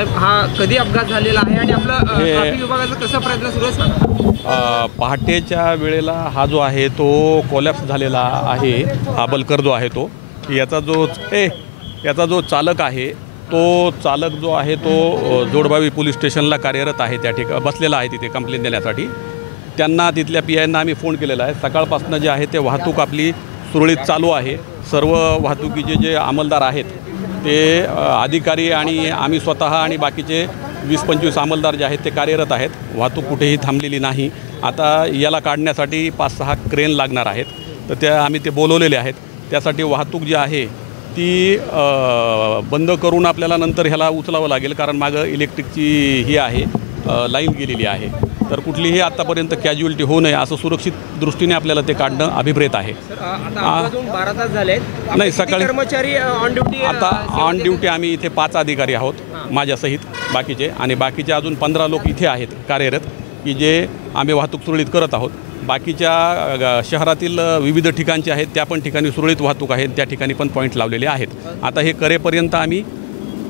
साहेब, हा कधी अपघात झालेला आहे आणि आपला ट्रॅफिक विभागाचा कसा प्रयत्न सुरू आहे सांगा? पहाटेच्या वेळेला हा जो आहे तो कोलॅप्स झालेला आहे। हा बलकर जो आहे तो याचा जो चालक आहे तो जो आहे तो जोडबावी पोलीस स्टेशनला कार्यरत आहे, त्या ठिकाणी बसलेला आहे तिथे कंप्लेंट देण्यासाठी। त्यांना तिथल्या PIंना आम्ही फोन केलेला आहे। सकाळपासून जे आहे ते वाहतूक आपली सुरळीत चालू आहे। सर्व वाहतुकीचे जे अंमलदार आहेत ते अधिकारी आणि आम्ही स्वतः आणि बाकीचे 20-25 अंमलदार जे आहेत ते कार्यरत आहेत। वाहतूक कुठेही थांबलेली नाही। आता याला काढण्यासाठी 5-6 क्रेन लागणार आहेत, तर त्या आम्ही ते बोलवलेले आहेत। त्यासाठी वाहतूक जी आहे ती बंद करून आपल्याला नंतर ह्याला उचलावं लागेल, कारण मागं इलेक्ट्रिकची ही आहे लाईन गेलेली आहे। तर कुठलीही आतापर्यंत कॅज्युअलिटी होऊ नये असं सुरक्षित दृष्टीने आपल्याला ते काढणं अभिप्रेत आहे। अजून 12 तास झाले नाही, सकाळी कर्मचारी ऑन ड्युटी आता ऑन ड्युटी आम्ही इथे 5 अधिकारी आहोत माझ्यासहित बाकीचे, आणि बाकीचे अजून 15 लोक इथे आहेत कार्यरत, की जे आम्ही वाहतूक सुरळीत करत आहोत। बाकीच्या शहरातील विविध ठिकाणचे आहेत त्या पण ठिकाणी सुरळीत वाहतूक आहे, त्या ठिकाणी पण पॉईंट लावलेले आहेत। आता हे करेपर्यंत आम्ही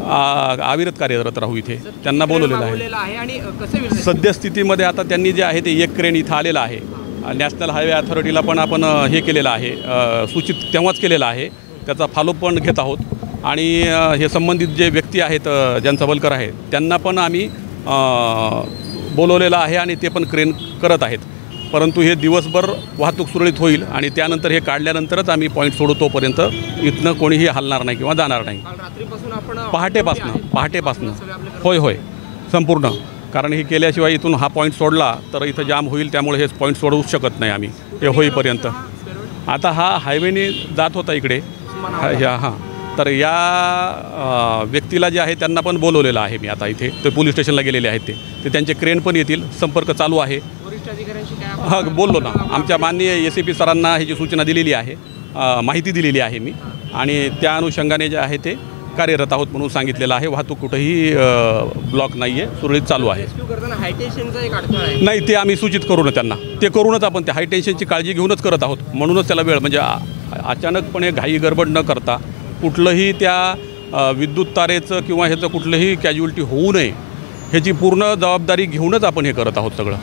अविरत कार्यरत राहू इथे, त्यांना बोलवलेलं आहे। आणि कसं सद्यस्थितीमध्ये आता त्यांनी जे आहे ते एक क्रेन इथं आलेलं आहे। नॅशनल हायवे अथॉरिटीला पण आपण हे केलेलं आहे, सूचित तेव्हाच केलेलं आहे, त्याचा फॉलोअप पण घेत आहोत। आणि हे संबंधित जे व्यक्ती आहेत ज्यांचा बलकर आहे त्यांना पण आम्ही बोलवलेलं आहे आणि ते पण क्रेन करत आहेत। परंतु हे दिवसभर वाहतूक सुरळीत होईल आणि त्यानंतर हे काढल्यानंतरच आम्ही पॉईंट सोडू, तोपर्यंत इथनं कोणीही हलणार नाही किंवा जाणार नाही। पहाटेपासून होय संपूर्ण, कारण हे केल्याशिवाय इथून हा पॉईंट सोडला तर इथं जाम होईल, त्यामुळे हे पॉईंट सोडवू शकत नाही आम्ही हे होईपर्यंत। आता हा हायवेने जात होता इकडे तर या व्यक्तीला जे आहे त्यांना पण बोलवलेलं आहे मी आता इथे, ते पोलीस स्टेशनला गेलेले आहेत ते त्यांचे क्रेन पण येतील, संपर्क चालू आहे। बोललो ना, आमच्या माननीय SAP सरांना ह्याची सूचना दिलेली आहे, माहिती दिलेली आहे मी, आणि त्या अनुषंगाने जे आहे ते कार्यरत आहोत म्हणून सांगितलेलं आहे। वाहतूक कुठेही ब्लॉक नाही आहे, सुरळीत चालू आहे। नाही, ते आम्ही सूचित करू ना त्यांना, ते करूनच आपण ते हाय टेन्शनची काळजी घेऊनच करत आहोत, म्हणूनच त्याला वेळ म्हणजे अचानकपणे घाई गडबड न करता कुठलंही त्या विद्युत तारेचं किंवा ह्याचं कुठलंही कॅज्युअलिटी होऊ नये ह्याची पूर्ण जबाबदारी घेऊनच आपण हे करत आहोत सगळं।